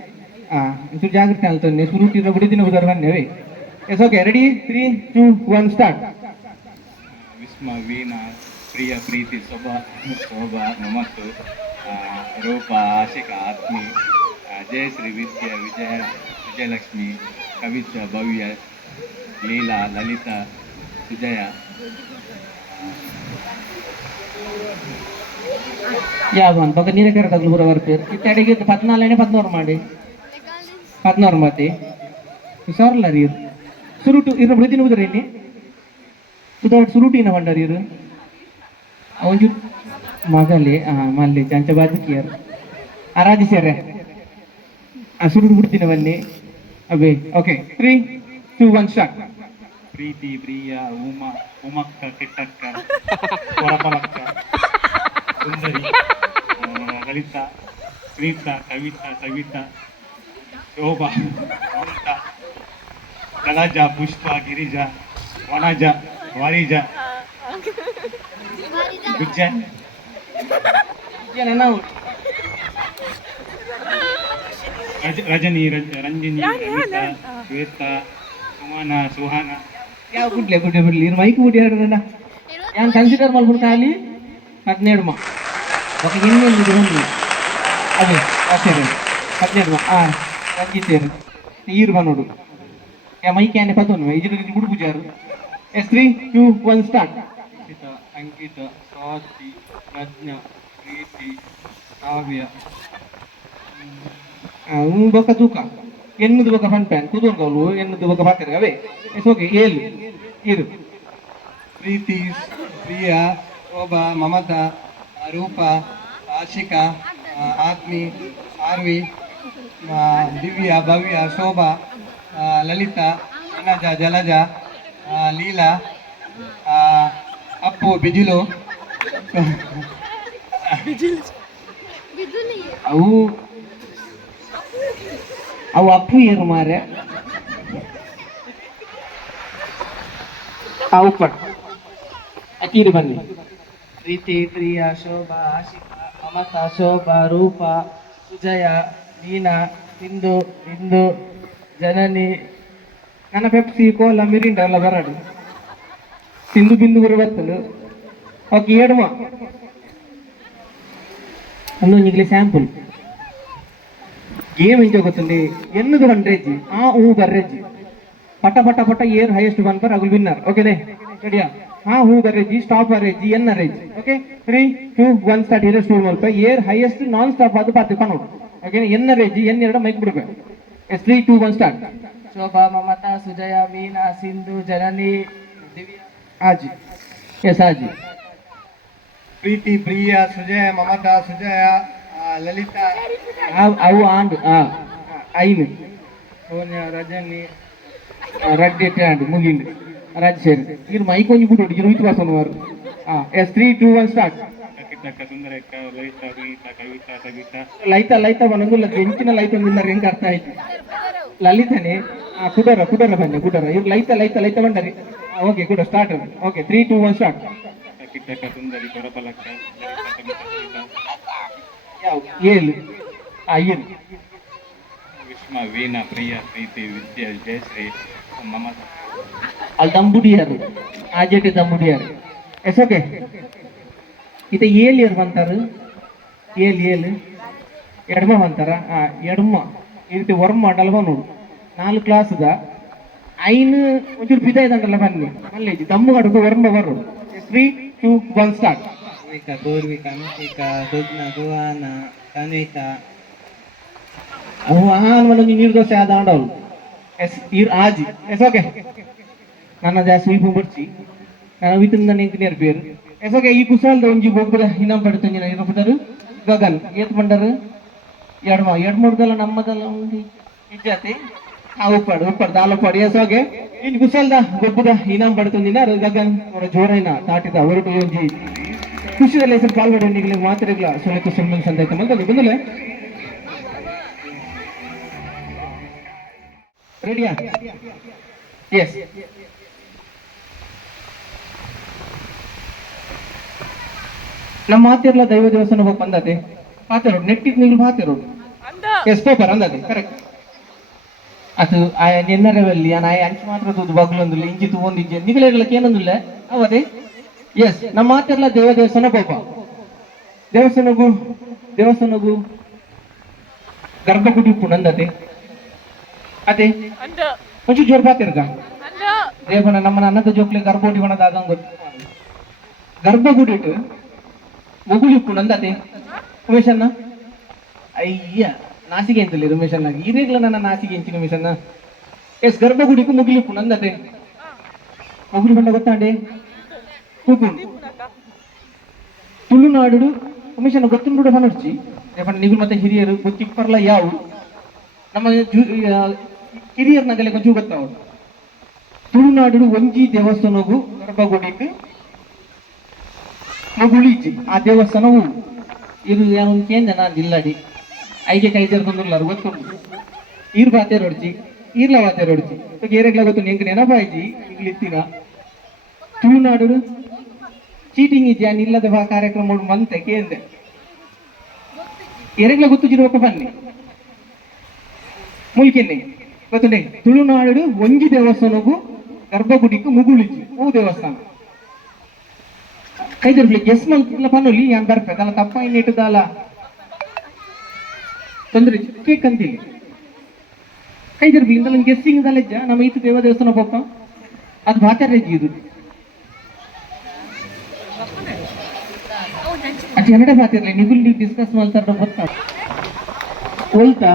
ఇంచు జాగ్రత్త వెళ్తుంది సురుట్ ఇరబడి తిన బుదర్ వన్ అవే ఎస్ ఓకే రెడీ 3 2 1 స్టార్ట్ ವಿಸ್ಮ ವೀಣ ಪ್ರಿಯ ಪ್ರೀತಿ ಶೋಭ ಮಮತ್ತು ರೂಪ ಆಶಿಕ ಆತ್ಮಿ ಜಯಶ್ರೀ ವಿದ್ಯಾ ವಿಜಯಲಕ್ಷ್ಮಿ ಕವಿತ ಭವ್ಯ ಲೀಲಾ ಲಲಿತಾ ಸುಜಯ ಯಾವನ್ ಪಕ್ಕ ನೀರೇ ಕರೆದಾಗ್ಲು ಬರೋ ವರ್ಕ್ ಇತ್ತಡೆಗೆ 14 16 ಮಾಡಿ 16 ಮತ್ತೆ ಹುಷಾರಲ್ಲ ರೀ ಸುರುಟು ಇರ ಬಿಡಿದಿನ ಬುದರ್ ಎನ್ನಿ ಸುಧಾಟ್ ಸುರುಟಿನ ಬಂಡಾರಿ ಇರು ಅವನು ಮಗಲೇ ಮಲ್ಲಿ ಚಂಚ ಬಾಜಿಕಿಯರ್ ಆರಾಧಿಸ್ಯಾರೆ ಸುರುಟು ಬಿಡ್ತೀನಿ ಬನ್ನಿ ಅವೇ ಓಕೆ 3 2 1 ಸ್ಟಾರ್ಟ್ ಪ್ರೀತಿ ಪ್ರಿಯ ಉಮಕ್ಕ ಕಿಟ್ಟಕ್ಕ ಹೊರಪಲಕ್ಕ ಸುಂದರಿ ಲಲಿತಾ ಪ್ರೀತಾ ಕವಿತಾ ಸವಿತಾ ಶೋಭಾ ಮಮತಾ ಕಲಜ ಪುಷ್ಪ ಗಿರಿಜ ವನಜ ವಾರಿಜ ಗುಜ್ಜ ನಾವು ರಜನಿ ರಂಜಿನಿ ರಮಿತಾ ಶ್ವೇತಾ ಸುಮನ ಸುಹಾನ ಯಾವ ಗುಡ್ಲೆ ಬಿಡ್ಲಿ ಇರು ಮೈಕ್ ಬಿಡಿ ಹೇಳ್ರಣ್ಣ ನಾನು ಕನ್ಸಿಡರ್ ಮಾಡ್ಬಿಡ್ತಾ ಅಲ್ಲಿ 17 ఒక ಇನ್ನೊಂದು ಇದು ಒಂದು ಅದೇ ಓಕೆ 17 ರಂಜಿತೇರು ಈರು ಬನ್ನೋಡು ಯಾ ಮೈಕ್ ಯಾನೆ ಪದನು ಇಜು ಗುಡು ಪೂಜಾರು ಎಸ್ 3 2 1 ಸ್ಟಾರ್ಟ್ ಅಂಕಿತ ಸ್ವಾತಿ ಪ್ರಜ್ಞಾ ಪ್ರೀತಿ ಕಾವ್ಯ ಬೊಕ್ಕ ತೂಕ ಎನ್ನದು ಬೊಕ್ಕ ಫನ್ ಪ್ಯಾನ್ ಕುದುರ್ಗವ್ಲು ಎನ್ನದು ಬೊಕ್ಕ ಪಾತಿರ ಅವೇ ಎಸ್ ಓಕೆ ಏಳು ಇರು ಪ್ರೀತಿ ಪ್ರಿಯ ಶೋಭಾ ಮಮತಾ ರೂಪ ಆಶಿಕ ಆತ್ಮಿ ಆರ್ವಿ ದಿವ್ಯ ಭವ್ಯ ಶೋಭಾ ಲಲಿತಾ ವನಜ ಜಲಜ ಲೀಲಾ ಅಪ್ಪು ಬಿಜಿಲು ಅವು ಅವು ಅಪ್ಪು ಏರು ಮಾರೆ ಅವು ಪಟ್ ಅತೀರಿ ಬನ್ನಿ ಪ್ರೀತಿ ಪ್ರಿಯ ಶೋಭಾ ಆಶಿಕಾ ಮಮತಾ ಶೋಭಾ ರೂಪ ಸುಜಯ ನೀನಾ ಹಿಂದೂ ಹಿಂದೂ ಜನನಿ ನನ್ನ ಪೆಪ್ಸಿ ಕೋಲ ಮಿರಿಂಡ ಎಲ್ಲ ಬರಡು ಸಿಂಧು ಬಿಂದು ಬರುವತ್ತಲು ಓಕೆ ಏಡುವ ಇನ್ನೊಂದಿಗ್ಲಿ ಸ್ಯಾಂಪಲ್ ಗೇಮ್ ಎಂಜಾಯ್ ಗೊತ್ತಂడి ఎన్నది వండ్రేజి బర్రేజి పట పట పట ఏర్ హైయెస్ట్ వన్ పర్ అగుల్ విన్నర్ ఓకేనే రెడీయా బర్రేజి స్టాప్ బర్రేజి ఎన్ అరేజి ఓకే 3 2 1 ಸ್ಟಾರ್ಟ್ ಇರೋ ಸ್ಟೂಲ್ ಮಲ್ಪ ಏರ್ ಹೈಯೆಸ್ಟ್ ನಾನ್ ಸ್ಟಾಪ್ ಅದು ಪಾತಿ ಪನೋಡು ಓಕೆನೆ ಎನ್ ಅರೇಜಿ ಎನ್ ಎರಡು ಮೈಕ್ ಬಿಡಬೇಕು ಎಸ್ 3 2 1 ಸ್ಟಾರ್ಟ್ ಶೋಭಾ ಮಮತಾ ಸುಜಯ ಮೀನಾ ಸಿಂಧು ಜನನಿ ದಿವ್ಯಾ ಆಜಿ ಎಸ್ ಆಜಿ ಪ್ರೀತಿ ಪ್ರಿಯ ಸುಜಯ ಮಮತಾ ಸುಜಯ ಲಲಿತಾ ಅವು ಆಂಡ್ ಐನು ಸೋನಿಯಾ ರಜನಿ రెడ్డి అండి ముగింది రాజశేఖర్ మీరు మైక్ కొంచెం ఇప్పుడు ఇరువై పర్సెంట్ వారు ఎస్ 3 2 1 స్టార్ట్ ಕವಿತಾ ಸುಂದರಕ್ಕ ಲಲಿತಾ ಪ್ರೀತಾ ಕವಿತಾ ಸವಿತಾ ಲೈತಾ ಒಂದೊಂದು ಎಂಚಿನ ಲೈತ್ ಒಂದಿದ್ದಾರೆ ಹೆಂಗೆ ಅರ್ಥ ಆಯ್ತು ಲಲಿತನೇ ಕುಡರ ಬನ್ನಿ ಕುಡರ ಇವ್ರು ಲೈತಾ ಬಂಡರಿ ಓಕೆ ಕೂಡ ಸ್ಟಾರ್ಟ್ ಓಕೆ 3 2 1 ಸ್ಟಾರ್ಟ್ ಕಿತ್ತಕ ಸುಂದರಿ ಕೊರಪಲಕ್ಕ ಲಲಿತಾ ಕವಿತಾ ಕವಿತಾ ಯಾವ ಏಳು ಏಳು ವಿಶ್ವ ವೀಣಾ ಪ್ರಿಯ ಪ್ರೀತಿ ವಿದ್ಯಾ ಜಯಶ್ರೀ ಮಮತಾ ಅಲ್ಲಿ ದಂಬುಡಿಯಾರು ಆಜೆಟಿ ದಂಬುಡಿಯಾರು ಎಸ್ ಓಕೆ ಇದು ಏಳು ಇಯರ್ ಅಂತಾರು ಏಳು ಎಡಮ ಅಂತಾರ ಎಡಮ ಈ ರೀತಿ ವರ್ಮ ಮಾಡಲ್ವ ನೋಡು 4 ಕ್ಲಾಸ್ದ ಐನು ಒಂಚೂರು ಪಿದ ಇದಂಡಲ್ಲ ಬನ್ನಿ ಮಲ್ಲೇಜ್ ದಮ್ಮು ಕಡುಗು ವರ್ಮ ಬರು 3 2 1 ಸ್ಟಾರ್ಟ್ ಪೂರ್ವಿಕಾ ಮಿತಿಕಾ ಸುಜ್ನ ಗುಹಾನ ತನ್ವಿತಾ ಅವು ಆಹಾರ ನೀರು ದೋಸೆ ಆದ ಆಡೋಳು ಎಸ್ ಇರ್ ಆಜಿ ಎಸ್ ಓಕೆ ನನ್ನ ಜಾಸ್ತಿ ವೀಪು ಬರ್ಚಿ ನಾನು ವಿತಂದ ನೆಂಕು ನೇರ್ಪೇರು ಎಸ್ ಓಕೆ ಈ ಕುಸಾಲ್ದ ಒಂಜಿ ಬೊಬ್ಬರ ಇನಾಮ್ ಪಡ್ತಂಜಿನ ಇರಪುಟರು ಗಗನ್ ಏತ್ ಬಂಡರು ಎಡ್ಮೂರ್ದಲ್ಲ ನಮ್ಮದಲ್ಲ ಒಂದು ಇಜ್ಜಾತಿ ಉಪ್ಪಡು ದಾಲಪಾಡು ಎಸ್ ಓಕೆ ಇನ್ ಕುಸಾಲ್ದ ಗೊಬ್ಬರ ಇನಾಮ್ ಪಡ್ತಂಜಿನ ಗಗನ್ ಅವರ ಜೋರೈನ ತಾಟಿದ ಹೊರಟು ಒಂಜಿ ಖುಷಿಯಲ್ಲಿ ಹೆಸರು ಪಾಲ್ಗೊಳ್ಳಿ ಮಾತ್ರೆಗಳ ಸುಲಿತು ಸುಮ್ಮನ್ ಸಂದೈತ ಮಲ್ತದೆ ಬಂದಲೆ ರೆಡಿಯಾ ಎಸ್ ನಮ್ಮ ಮಾತಿರ್ಲ ದೈವ ದೇವಸ್ಥಾನ ಹೋಗಿ ಬಂದತೆ ಪಾತಿರೋಡು ನೆಟ್ಟಿದ್ ನೀವು ಪಾತಿರೋಡು ಎಸ್ ಪೇಪರ್ ಅಂದತೆ ಕರೆಕ್ಟ್ ಅದು ನೆನ್ನರವಲ್ಲಿ ನಾಯಿ ಅಂಚು ಮಾತ್ರ ತೂದು ಬಗ್ಲೊಂದಿಲ್ಲ ಇಂಚಿ ತೂವೊಂದಿಜ್ಜೆ ನಿಗಲೇರ್ಲಕ್ಕೆ ಏನೊಂದಿಲ್ಲ ಅವದೇ ಎಸ್ ನಮ್ಮ ಮಾತಿರ್ಲ ದೈವ ದೇವಸ್ಥಾನ ಹೋಗ ದೇವಸ್ಥಾನಗೂ ಗರ್ಭಗುಡಿ ಉಪ್ಪು ನಂದತೆ ಅದೇ కొంచెం జోరు పాతిరుగా రేపు ನಮ್ಮ ಅನ್ನದ ಜೋಕ್ಲೆ ಗರ್ಭಗುಡಿ ಬಣದಾಗ ಗೊತ್ತು ಗರ್ಭಗುಡಿಟ್ಟು ಮುಗುಳಿಪ್ಪು ನಂದತೆ ಉಮೇಶನ್ನ ಅಯ್ಯ ನಾಸಿಗೆ ಅಂತಲ್ಲಿ ಉಮೇಶನ್ನ ಈರೇಗ್ಲ ನನ್ನ ನಾಸಿಗೆ ಎಂಚಿನ ಉಮೇಶನ್ನ ಎಸ್ ಗರ್ಭಗುಡಿಗೂ ಮುಗುಳಿಪ್ಪು ನಂದತೆ ಮುಗುಳಿ ಬಣ್ಣ ಗೊತ್ತಾಂಡೆ ಕೂಪುಂಡು ತುಳುನಾಡು ಉಮೇಶನ್ನ ಗೊತ್ತುಂಡು ಕೂಡ ಮನರ್ಚಿ ರೇಪಣ್ಣ ನಿಗುಲ್ ಮತ್ತೆ ಹಿರಿಯರು ಗೊತ್ತಿಪ್ಪರ್ಲ ಯಾವು ನಮ್ಮ ಹಿರಿಯರ್ನಾಗಲೇ ಕೊಂಚ ಗೊತ್ತಾವ ತುಳುನಾಡು ಒಂಜಿ ದೇವಸ್ಥಾನವು ಗರ್ಭಗುಡಿಗೆ ಮುಗುಳಿಜಿ ಆ ದೇವಸ್ಥಾನವು ಇದು ಏನೊಂದು ಕೇಂದ್ರ ನಾನು ಇಲ್ಲಡಿ ಐಗೆ ಕೈ ತೆರೆದೊಂದುಲ್ಲಾರು ಗೊತ್ತುಂಟು ಈರ್ ಬಾತೆ ರೊಡ್ಜಿ ಈರ್ಲ ಬಾತೆ ರೊಡ್ಜಿ ಏರೆಗ್ಲ ಗೊತ್ತು ನಿಂಗೆ ನೆನಪಾಯ್ಜಿ ಈಗ್ಲಿತ್ತಿನ ತುಳುನಾಡು ಚೀಟಿಂಗ್ ಇದ್ಯಾ ನಿಲ್ಲದ ಕಾರ್ಯಕ್ರಮ ಮಂತೆ ಕೇಂದ್ರ ಏರೆಗ್ಲ ಗೊತ್ತು ಜಿರುವಕ್ಕ ಬನ್ನಿ ಮುಲ್ಕೆನ್ನೆ ಗೊತ್ತುಂಡೆ ತುಳುನಾಡು ಒಂಜಿ ದೇವಸ್ಥಾನಗೂ ಗರ್ಭಗುಡಿಗೂ ಮುಗುಳಿಜಿ ಹೂ ದೇವಸ್ಥಾನ ಕೈದರ್ಲಿ ಗೆಸ್ ಮಲ್ತಿಲ್ಲ ಪನ್ನೊಲಿ ಯಾನ್ ಬರ್ಪೇದ ಅಲ್ಲ ತಪ್ಪ ಇನ್ನಿಟ್ಟದಲ್ಲ ತೊಂದ್ರೆ ಕೇಕ್ ಅಂತಿಲ್ಲ ಕೈದರ್ಲಿ ಇಂದ ಗೆಸ್ಸಿಂಗ್ ದಲೆಜ್ಜ ನಮ್ಮ ಈತ ದೇವಸ್ಥಾನ ಪಪ್ಪ ಅದು ಭಾತಾರೆಜ್ಜಿ ಇದು ಅದು ಎರಡೇ ಭಾತಿರ್ಲಿ ನಿಗುಲ್ ನೀವು ಡಿಸ್ಕಸ್ ಮಾಡ್ತಾರ ಗೊತ್ತಾ ಹೋಲ್ತಾ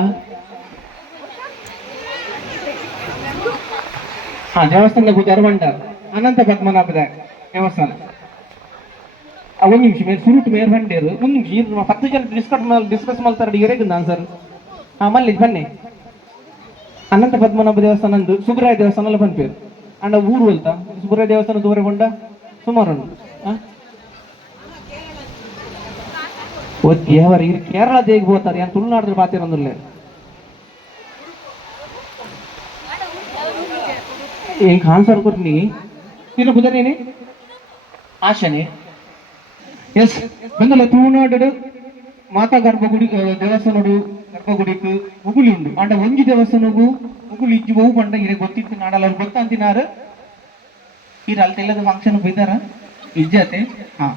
ದೇವಸ್ಥಾನದ ಪೂಜಾರ ಬಂಡಾರ ಅನಂತ ಪದ್ಮನಾಭದ ದೇವಸ್ಥಾನ ಒಂದು ನಿಮಿಷ ಮೇಲೆ ಸುರುಟ್ ಮೇರ್ ಬಂಡೇರು ಒಂದು ನಿಮಿಷ 10 ಜನ ಡಿಸ್ಕಸ್ ಮಾಡ್ತಾರೆ ಎರೆಗೆ ನಾನು ಸರ್ ಮಲ್ಲಿ ಬನ್ನಿ ಅನಂತ ಪದ್ಮನಾಭ ದೇವಸ್ಥಾನ ಅಂದು ಸುಬ್ರಾಯ ದೇವಸ್ಥಾನ ಎಲ್ಲ ಬಂದ್ಪೇರು ಅಂಡ ಊರು ಅಲ್ತ ಸುಬ್ರಾಯ ದೇವಸ್ಥಾನ ದೂರ ಬಂಡ ಸುಮಾರು ದೇವರ ಇದು ಕೇರಳ ದೇಗ ಹೋಗ್ತಾರೆ ಏನು ತುಳುನಾಡಿದ್ರೆ ಬಾತಿರಂದಿಲ್ಲ ಏನ್ ಆನ್ಸರ್ ಕೊಟ್ನಿ ನೀನು ಬುಧನೇನೆ ಆಶನೆ ಎಸ್ ಬಂದಲ್ಲ ತುಳುನಾಡು ಮಾತಾ ಗರ್ಭಗುಡಿ ದೇವಸ್ಥಾನಡು ಗರ್ಭಗುಡಿக்கு ಮುಗುಳಿ ಉಂಡು ಅಂಡ ಒಂಜಿ ದೇವಸ್ಥಾನಗೂ ಮುಗುಳಿ ಇಜ್ಜಿ ಬಹು ಬಂಡ ಇರೇ ಗೊತ್ತಿತ್ತು ನಾಡಲ್ಲ ಅವ್ರು ಗೊತ್ತಂತಿನಾರು ಇರ ಅಲ್ತೆಲ್ಲದ ಫಂಕ್ಷನ್ ಬೈದಾರ ಇಜ್ಜತೆ ಹಾ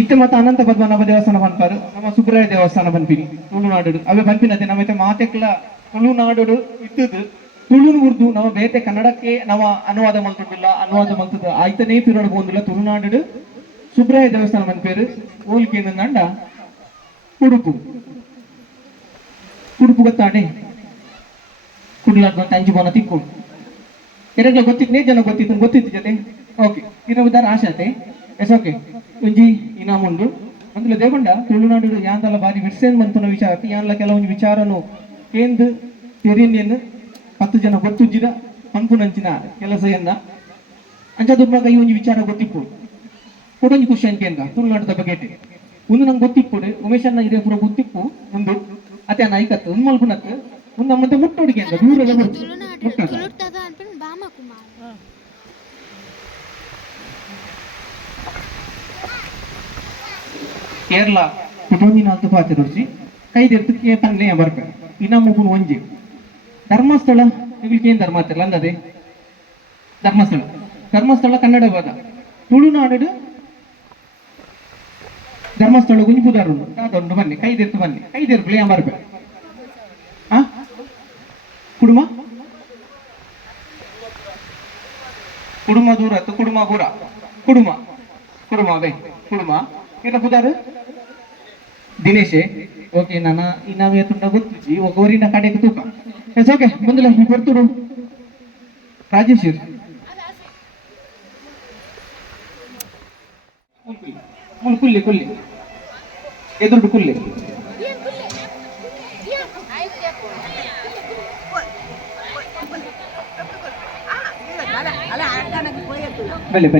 ಇತ್ತೆ ಮತ್ತೆ ಅನಂತ ಪದ್ಮನಾಭ ದೇವಸ್ಥಾನ ಬಂದ್ಪಾರು ನಮ್ಮ ಸುಬ್ರಾಯ ದೇವಸ್ಥಾನ ಬಂದ್ಪಿನಿ ತುಳುನಾಡು ಅವೇ ಬಂದ್ಪಿನತೆ ನಮ್ಮ ಮಾತೆಕ್ಲ ತುಳುನಾಡು ಇದ್ದದ್ದು ತುಳುನು ಉರ್ದು ನಾವು ಬೇತೆ ಕನ್ನಡಕ್ಕೆ ನಾವು ಅನುವಾದ ಮಲ್ತದ ಆಯ್ತನೇ ಪಿರೋಡ್ ಬಂದಿಲ್ಲ ತುಳುನಾಡು ಸುಬ್ರಾಯ ದೇವಸ್ಥಾನ ಬಂದ್ಪೇರು ಹೋಲಿಕೆಂದ ಉಡುಪು ಗೊತ್ತಾಡೆ ಕುಡ್ಲಾರ್ದು ತಂಜಿ ಬೋನ ತಿಕ್ಕು ಎರಡ್ಲ ಗೊತ್ತಿತ್ತು ಜನ ಗೊತ್ತಿತ್ತು ಜೊತೆ ಓಕೆ ಇನ್ನೊಂದಾರ ಆಶಾತೆ ಎಸ್ ಓಕೆ ಒಂಜಿ ಇನಾಮುಂಡು ಅಂದ್ರೆ ದೇಗೊಂಡ ತುಳುನಾಡು ಯಾಂದಲ್ಲ ಬಾರಿ ವಿಡ್ಸೇನ್ ಮಂತುನ ವಿಚಾರ ಯಾನ್ಲ ಕೆಲವೊಂದು ವಿಚಾರನು ಕೇಂದ್ರ ತೆರಿಯನ್ನು 10 ಜನ ಗೊತ್ತುಜ್ಜಿದ ಪಂಪುನಂಚಿನ ಕೆಲಸ ಎನ್ನ ಅಂಚದುರ್ಮಾಗ ಈ ಒಂದು ವಿಚಾರ ಗೊತ್ತಿಪ್ಪು ಕೊಡೊಂಜಿ ಖುಷಿ ಅಂಕೇಂದ ತುಳುನಾಡದ ಬಗ್ಗೆ ಒಂದು ನಂಗೆ ಗೊತ್ತಿಪ್ಪುಡು ಉಮೇಶನ್ನ ಇದೇ ಪುರ ಗೊತ್ತಿಪ್ಪು ಒಂದು ಅತ್ತೆ ನಾಯ್ಕತ್ತು ಒಂದು ಮಲ್ಪುನತ್ತು ಒಂದು ನಮ್ಮಂತೆ ಮುಟ್ಟೋಡಿಗೆ ಅಂತ ದೂರದ ಕೇರಳ ಕುಟುಂಬಿನಾಲ್ತು ಪಾತ್ರ ರುಚಿ ಕೈದೆರ್ತು ಕೇತನ್ನೇ ಬರ್ಬೇಕು ಇನ್ನ ಮುಗುನ್ ಒಂಜಿ ಧರ್ಮಸ್ಥಳ ಇವ್ಲಿಗೆ ಏನ್ ಧರ್ಮ ಆಗ್ತಿಲ್ಲ ಅಂದದೆ ಧರ್ಮಸ್ಥಳ ಕನ್ನಡ ಭಾಗ ತುಳುನಾಡು ಧರ್ಮಸ್ಥಳ ಗುಂಜುದಾರು ಅದೊಂದು ಬನ್ನಿ ಕೈದೆರ್ತು ಬನ್ನಿ ಕೈದೆರ್ಪು ಏನ್ ಬರ್ಬೇಕು ಆ ಕುಡುಮ ದೂರ ಕುಡುಮ ಬೂರ ಕುಡುಮ ಅದೇ ಕುಡುಮ ಇಲ್ಲ ಬುದಾರು ದಿನೇಶ್ ಓಕೆ ನಾನು ನಾವು ತುಂಡ ಗೊತ್ತಿದ್ವಿ ఒక ಊರಿನ ಕಡೆಗೆ ತೂಕ ಎಸ್ ಓಕೆ ಮುಂದಲ ಬರ್ತುಡು ರಾಜೇಶ್ ಕುಲ್ಲಿ ಎದುರು ಕುಲ್ಲಿ ಬಲೆ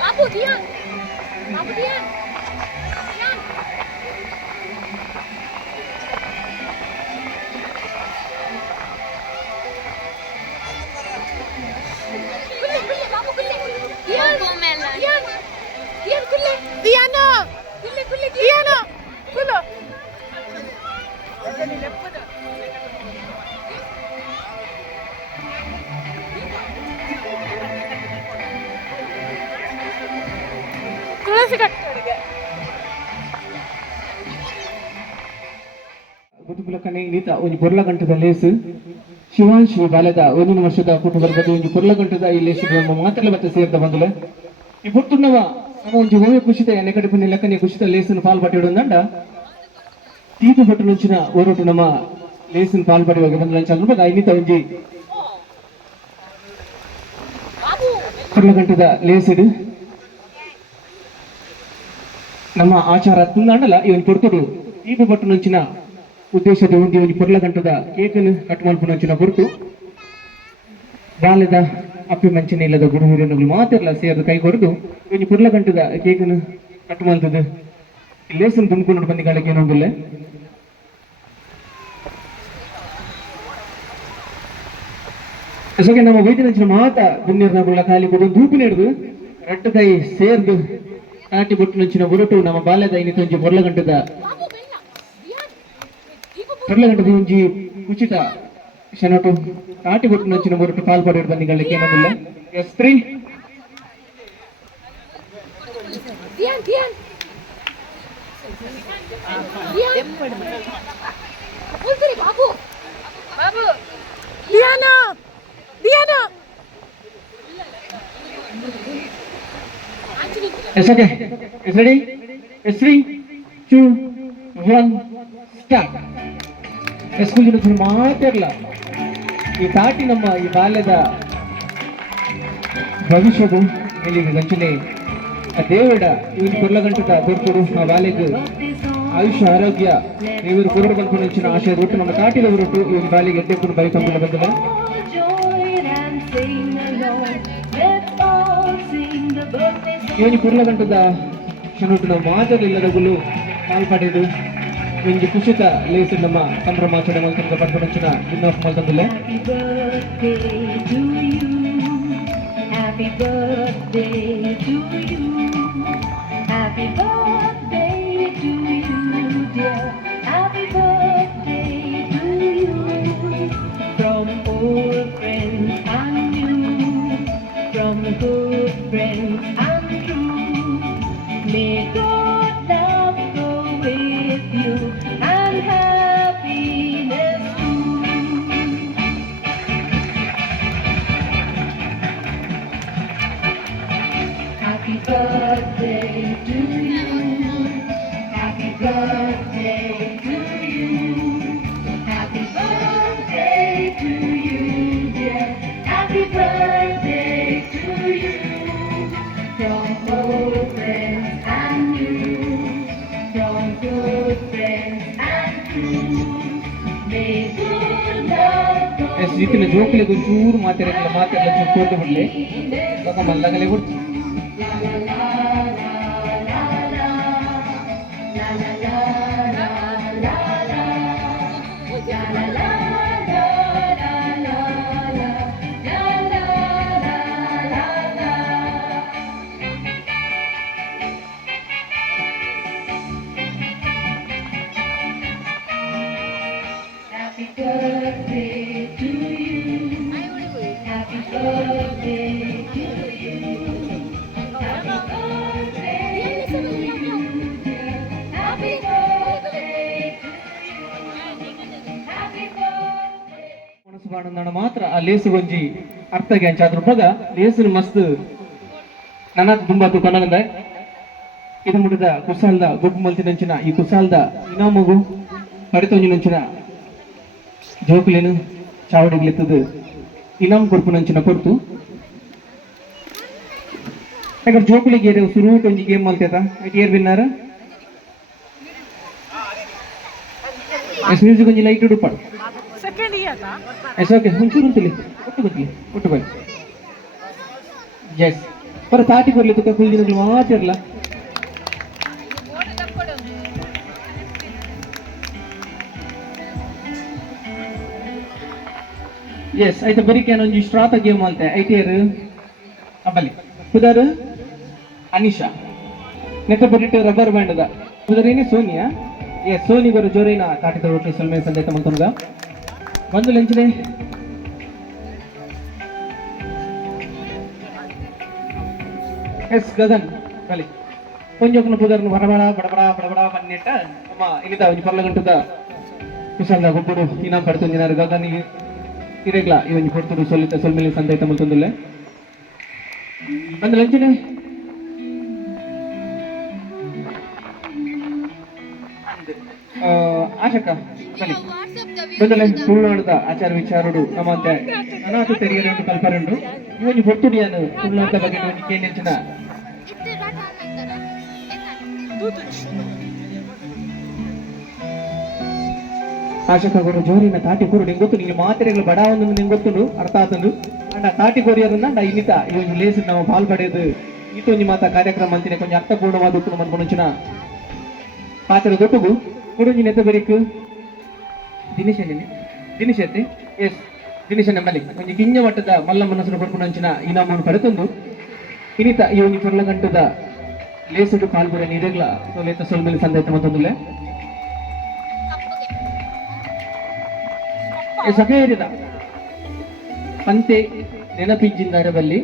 Babu Dian. Dian. Babu kulle. Dian. Dian kulle. Diana. Kulle. Diana. Kulle. ಗುದುಗುಲಕನೆ ನೀತ ಒಂದು ಪೊರ್ಲಗಂಟದ ಲೇಸು ಶಿವಾಂಶಿ ಬಾಲ್ಯದ 1 ವರ್ಷದ ಕುಟುಂಬದ ಒಂದು ಪೊರ್ಲಗಂಟದ ಈ ಲೇಸು ನಮ್ಮ ಮಾತಲ್ಲ ಮತ್ತೆ ಸೇರ್ದ ಬಂದಲೆ ಈ ಪುಟ್ಟುನವ ನಮ್ಮ ಒಂದು ಹೋವೆ ಖುಷಿತ ಎನೆಕಡೆ ಪುಣ್ಯ ಲೆಕ್ಕನೆ ಖುಷಿತ ಲೇಸನ್ನು ಪಾಲ್ಪಟ್ಟಿಡುಂದಂಡ ತೀತು ಪಟ್ಟು ನುಂಚಿನ ಓರೋಟು ನಮ್ಮ ಲೇಸನ್ನು ಪಾಲ್ಪಡುವಾಗ ಬಂದ ಚಂದ್ರ ಐನಿತ ಒಂಜಿ ಪೊರ್ಲಗಂಟದ ಲೇಸಿಡು ನಮ್ಮ ಆಚಾರ ತುಂದಾಂಡಲ ಇವನ್ ಕೊಡ್ತುಡು ತೀಪು ಪಟ್ಟು ನುಂಚಿನ ಉದ್ದೇಶದ ಒಂದು ಪೊರ್ಲಗಂಟದ ಕೇಕನ್ನು ಕಟ್ ಮಲ್ಪುನಂಚಿನ ಹೊರತು ಬಾಲ್ಯದ ಅಪ್ಪಿ ಮಂಚಿನ ಇಲ್ಲದ ಗುರು ಹಿರಿಯನುಗಳು ಮಾತಿರಲ್ಲ ಸೇರಿದು ಕೈ ಕೊರದು ಒಂದು ಪೊರ್ಲಗಂಟದ ಕೇಕನ್ನು ಕಟ್ ಮಲ್ತದ್ದು ಲೇಸನ್ ತುಂಬಿಕೊಂಡು ಬಂದಿಗಳಿಗೆ ಏನೊಂದಿಲ್ಲ ಅಸೋಕೆ ನಮ್ಮ ವೈದ್ಯನಂಚಿನ ಮಾತ ಪುಣ್ಯರ್ನಗುಳ್ಳ ಖಾಲಿ ಕೊಡು ಧೂಪು ಹಿಡಿದು ರಟ್ಟು ಕೈ ಸೇರ್ದು ನಾಟಿ ಬೊಟ್ಟು ನಂಚಿನ ಹೊರಟು ನಮ್ಮ ಬಾಲ್ಯದ ಇನ್ನಿತ ಒಂಜಿ ಪೊರ್ಲಗಂಟದ ಒಂಜಿ ಉಚಿತ ಶನಟು ನಾಟಿ ಬೊಟ್ಟು ನಂಚಿನ ಹೊರಟು ಪಾಲ್ಪಡಿರು ಬಂದಿಗಳಿಗೆ ಏನೋದಿಲ್ಲ S 3 Babu. Diana. It's okay. It's ready? It's 3, 2, 1, start. School ಮಾತಿರಲ್ಲ ಈ ತಾಟಿ ನಮ್ಮ ಈ ಬಾಲ್ಯದ ಭವಿಷ್ಯದು ಇಲ್ಲಿಗೆ ಗಂಚನೆ ಆ ದೇವಡ ಇವನು ಕೊರ್ಲಗಂಟದ ದೊಡ್ಡ ಆ ಬಾಲ್ಯದ ಆಯುಷ್ಯ ಆರೋಗ್ಯ ಇವರು ಕೊರಡು ಬಂದು ನೆಂಚಿನ ಆಶಯ ಒಟ್ಟು ನಮ್ಮ ತಾಟಿದ ಹೊರಟು ಇವನು ಬಾಲಿಗೆ ಎಡ್ಡೆಕೊಂಡು ಬೈಕೊಂಡು ಬಂದಿಲ್ಲ ಇವನು ಕೊರ್ಲಗಂಟದ ಕ್ಷಣಟ್ಟು ನಾವು ಮಾತಲಿಲ್ಲದಗಳು ಪಾಲ್ಪಡೆದು ಒಂದು ಕುಶಿತ ಲೇಸು ನಮ್ಮ ಸಂಭ್ರಮಾಚರಣೆ ಮಲ್ತಂದ ಪಡ್ಕೊಂಡ ವಿನ್ ಆಫ್ ಮಲ್ತಂದಿಲ್ಲ From old friends and new, from good friends and true, may God love go with you and happiness too. Happy birthday to you, happy birthday to you, happy birthday to you, dear, happy birthday to you. From old friends and new, from good friends and true, may good love ರೀತಿಯ ಜೋಕುಲಿಗೆ ಒಂಚೂರು ಮಾತೆಲ್ಲ ಚೂರು ಕೊಟ್ಟು ಬಿಡ್ಲಿ ಇವಾಗ ಮಲ್ಲಗಲೇ ಕೊಡ್ತು Happy birthday to you. Happy birthday to you. Happy birthday to you. Happy birthday to you. Happy birthday. ಮನಸ್ಸು ಬಾಣಂದಾಣ ಮಾತ್ರ ಆ ಲೇಸು ಒಂಜಿ ಅರ್ಥಗೆ ಅಂಚಾದ್ರ ಪದ ಲೇಸಿನ ಮಸ್ತ್ ನನ್ನ ತುಂಬಾ ಕೊನಗಂದ ಇದು ಮುಡಿದ ಕುಸಾಲ್ದ ಗುಡ್ ಮಲ್ತಿನಂಚಿನ ಈ ಕುಸಾಲ್ದ ಇನಾಮಗು ಕಡಿತೊಂಜಿನಂಚಿನ ಜೋಕುಲೇನು ಚಾವಡಿಗ್ಲೆತ್ತದು ಇನಾಮ್ ಕೊಡ್ಪುನಂಚಿನ ಕೊಡ್ತು ಯಾಕಂದ್ರೆ ಜೋಕುಲಿಗೆ ಏರಿ ಸುರೂಟ್ ಒಂಜಿ ಗೇಮ್ ಮಲ್ತೇತ ಏರ್ ಬಿನ್ನಾರ ಮ್ಯೂಸಿಕ್ ಒಂಜಿ ಲೈಟ್ ಉಡುಪಾಡು ಸೆಕೆಂಡ್ ಇಯರ್ ಎಸ್ ಓಕೆ ಒಂಚೂರು ಉಂಟಲಿ ಒಟ್ಟು ಬೈ ಎಸ್ ಬರ ತಾಟಿ ಕೊರ್ಲಿ ತುಕ ಕುಲ್ದಿನಗಳು ಮಾತಿರಲ್ಲ ಎಸ್ ಆಯ್ತು ಬರೀಕೆ ಒಂಜಿ ಸ್ಟ್ರಾತ ಗೇಮ್ ಅಂತೆ ಐಟಿಯರ್ ಅಬ್ಬಲಿ ಕುದರ್ ಅನಿಶಾ ನೆಟ್ಟ ಬರಿಟ್ಟು ರಬ್ಬರ್ ಬ್ಯಾಂಡ್ ಕುದರೇನೆ ಸೋನಿಯಾ ಎಸ್ ಸೋನಿ ಬರೋ ಜೋರೇನ ತಾಟಿ ತೊಗೊಟ್ಟು ಸಲ್ಮೆ ಸಂದೇತ ಮಂತಂಗ ಒಂದು ಲಂಚನೆ ಎಸ್ ಗಗನ್ ಬಲಿ ಕೊಂಜೊಕ್ಕನ ಪುದರ್ನು ಬಡಬಡ ಬನ್ನಿಟ್ಟ ನಮ್ಮ ಇಲ್ಲಿದ ಒಂಜಿ ಪರ್ಲಗಂಟದ ಕುಸಲ್ದ ಒಬ್ಬರು ಇನಾಮ್ ಪಡ್ತೊಂದಿನಾರು ಗಗನ್ ಇರೆಗ್ಲ ಈ ಒಂಜಿ ಕೊಡ್ತುಡು ಸೊಲ್ಮೆಲಿ ಸಂದೇತ ಮಂತಂದುಲ್ಲೆ ಒಂದು ಲಂಚನೆ ಆಶಕ ಬಲಿ ಬಂದಲೆ ತುಳುನಾಡದ ಆಚಾರ ವಿಚಾರಡು ನಮ್ಮಂತೆ ಅನಾಥ ತೆರಿಯರೆಂದು ಕಲ್ಪರೆಂಡು ಇವನು ಹೊತ್ತುಡಿಯನು ತುಳುನಾಡದ ಬಗ್ಗೆ ಒಂದು ಕೇಂದ್ರಿನ ಆಶಕ ಗುರು ಜೋರಿನ ತಾಟಿ ಕೂರು ನಿಂಗೆ ಗೊತ್ತು ನಿಂಗೆ ಮಾತ್ರೆಗಳು ಬಡ ಒಂದು ನಿಂಗೆ ಗೊತ್ತುಂಡು ಅರ್ಥ ಆತಂದು ಅಂಡ ತಾಟಿ ಕೊರಿಯರನ್ನ ಇನ್ನಿತ ಈ ಒಂದು ಲೇಸ್ ನಾವು ಪಾಲ್ಪಡೆದು ಈತೊಂಜಿ ಮಾತ ಕಾರ್ಯಕ್ರಮ ಅಂತಿನ ಕೊಂಚ ಅರ್ಥಪೂರ್ಣವಾದ ಉಪ್ಪು ಮನ್ಕೊಂಚಿನ ಪಾತ್ರ ದೊಟ್ಟುಗು ಕುಡುಂಜಿ ನೆತ್ತ ಬರೀಕು ದಿನೇಶ್ ಐತಿ ಎಸ್ ದಿನೇಶ ನಮ್ಮಲ್ಲಿ ಒಂದು ಗಿಂಜ ಮಟ್ಟದ ಮಲ್ಲ ಮನಸ್ಸನ್ನು ಕೊಡ್ಕೊಂಡಂಚಿನ ಇನಾಮನ್ನು ಪಡೆತಂದು ಇನ್ನಿತ ಈ ಒಂದು ಚೊರ್ಲಗಂಟದ ಲೇಸುಡು ಕಾಲ್ಬುರ ನೀರೆಗ್ಲ ಸೋಲೇತ ಸೋಲ್ಮೇಲೆ ಸಂದೇತ ಮತ್ತೊಂದುಲೆ ಸಖೇರಿದ ಪಂತೆ ನೆನಪಿಂಜಿಂದಾರೆ ಬಲ್ಲಿ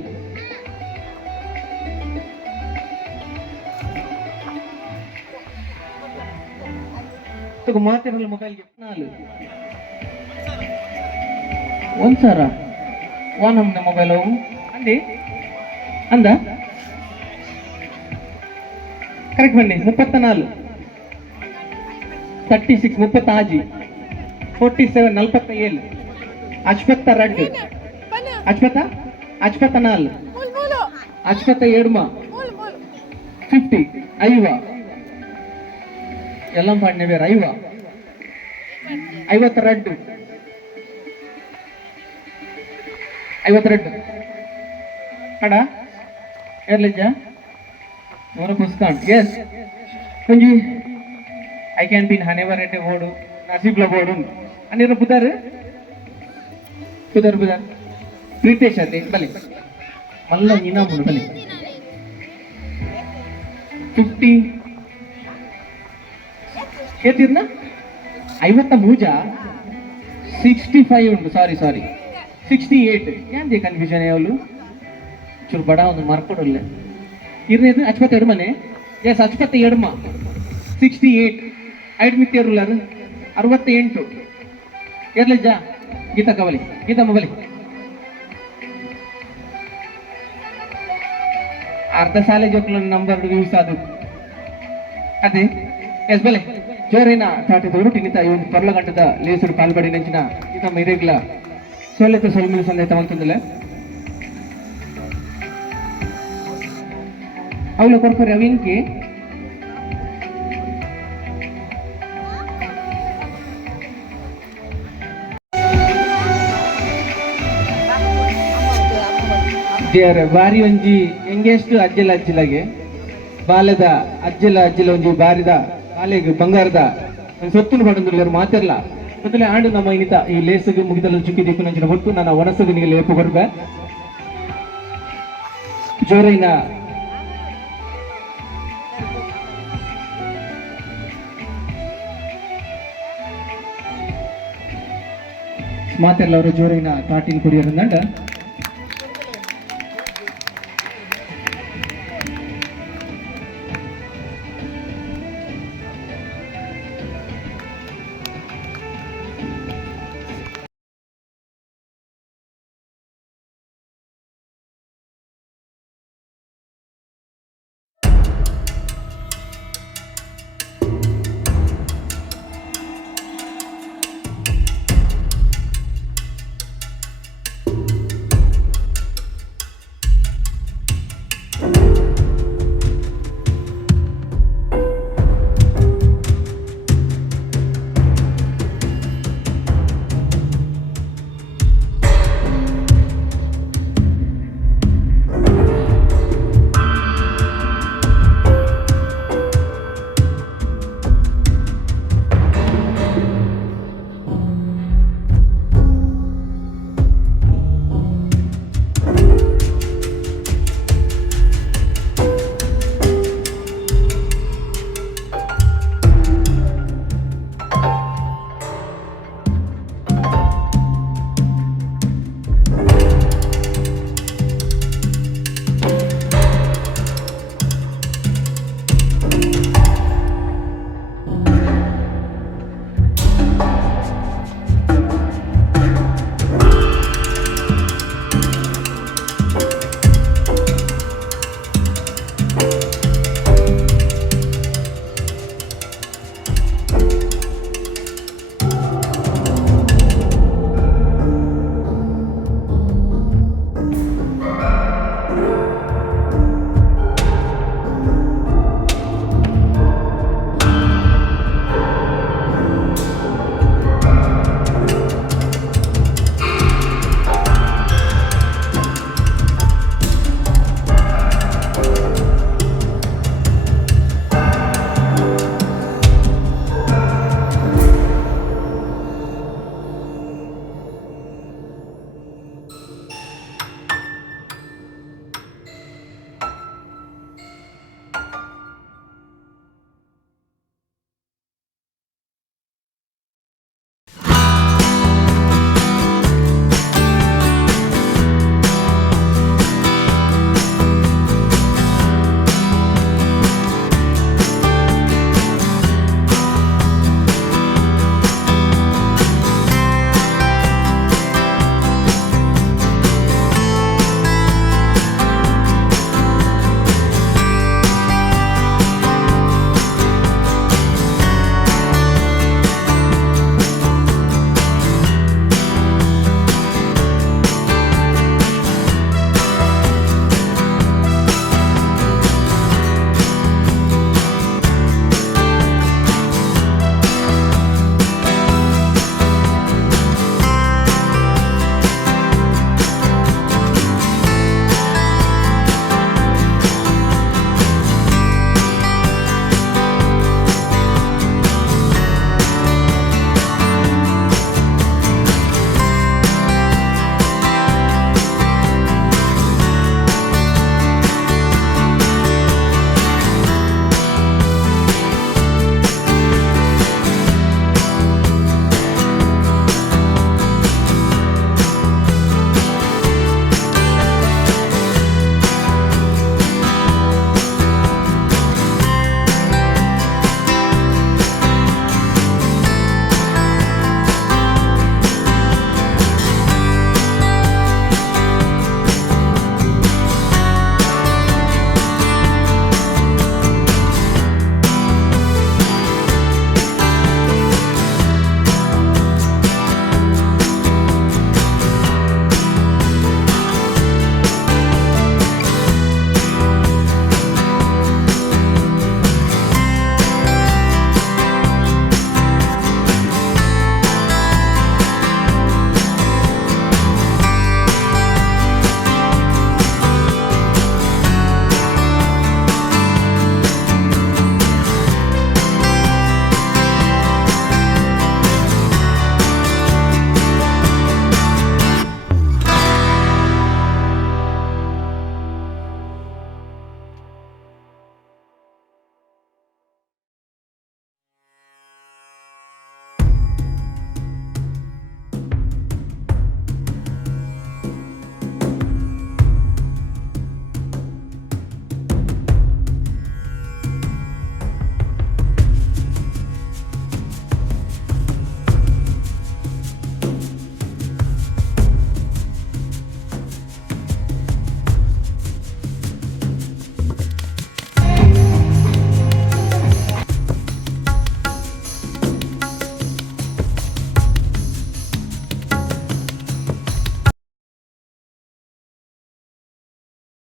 ಮಾತಿರಲ್ಲ ಮೊಬೈಲ್ಗೆ ನಾಲು ಒಂದ್ಸಾರ ನಮ್ನ ಮೊಬೈಲ್ ಅವು ಅಂದಿ ಅಂದ ಕರೆಕ್ಟ್ ಬನ್ನಿ 34 36 30 47 47 52 54 57 50 ಐವ ಎಲ್ಲ ಪಾಡ್ನೆ ಬೇರೆ 52 ಅಡ ಎರ್ಲಿಜ್ಜ ನೋರ ಪುಸ್ಕಾಂಡ್ ಎಸ್ ಒಂಜಿ ಐ ಕ್ಯಾನ್ ಬಿನ್ ಹನೆವರ್ ಎಡ್ಡೆ ಬೋರ್ಡು ನಸೀಬ್ಲ ಬೋರ್ಡು ಅನ್ನಿರ ಬುಧರ್ ಪ್ರೀತೇಶ್ ಅದೇ ಬಲಿ ಮಲ್ಲ ಇನಾಮುಡು ಬಲಿ 50 ಏತಿರ್ನ 53 65 ಉಂಟು ಸಾರಿ 68 ಏನ್ದೆ ಕನ್ಫ್ಯೂಷನ್ ಯಾವಲು ಚೂರು ಬಡ ಒಂದು ಮರ್ಕೊಡಲ್ಲ ಇರ್ನೇದು 52 ಮನೆ ಎಸ್ 52 68 ಐಡ್ ಮಿತ್ತಿರಲ್ಲ 68 ಎರ್ಲಿಜ್ಜ ಗೀತಾ ಮೊಬಲಿ ಅರ್ಧ ಸಾಲೆ ಜೋಕ್ಲ ನಂಬರ್ ಯೂಸ್ ಅದು ಅದೇ ಎಸ್ ಬಲೆ ಜೋರಿನ ತಾಟಿದವರು ಟಿನಿತ ಈ ಒಂದು ಪರ್ಲಗಂಟದ ಲೇಸುಡು ಪಾಲ್ಪಡಿ ನಂಚಿನ ಈತ ಮೈರೇಗ್ಲ ಸೊಲ್ಲೆತ ಸೊಲ್ಮಿನ ಸಂದೇತ ಅಂತಂದಿಲ್ಲ ಅವಳು ಕೊಡ್ತಾರೆ ಅವಿಂಕಿ ದೇವರ ಬಾರಿ ಒಂಜಿ ಎಂಗೆಸ್ಟ್ ಅಜ್ಜಲ ಅಜ್ಜಲಗೆ ಬಾಲ್ಯದ ಅಜ್ಜಲ ಒಂಜಿ ಬಾರಿದ ಬಾಲೆಗ್ ಬಂಗಾರದ ಸೊತ್ತುನು ಪಡೆದು ಮಾತಿರ್ಲ ಮೊದಲೇ ಆಂಡು ನಮ್ಮ ಇನ್ನಿತ ಈ ಲೇಸಗೆ ಮುಗಿದಲ್ಲ ಚುಕ್ಕಿ ದಿಕ್ಕು ನಂಚಿನ ಹೊಟ್ಟು ನನ್ನ ಒನಸಗೆ ನಿಗೆ ಲೇಪು ಕೊಡ್ಬೆ ಜೋರೈನ ಮಾತೆಲ್ಲ ಅವರು ಜೋರೈನ ತಾಟಿನ ಕುಡಿಯೋದಂಡ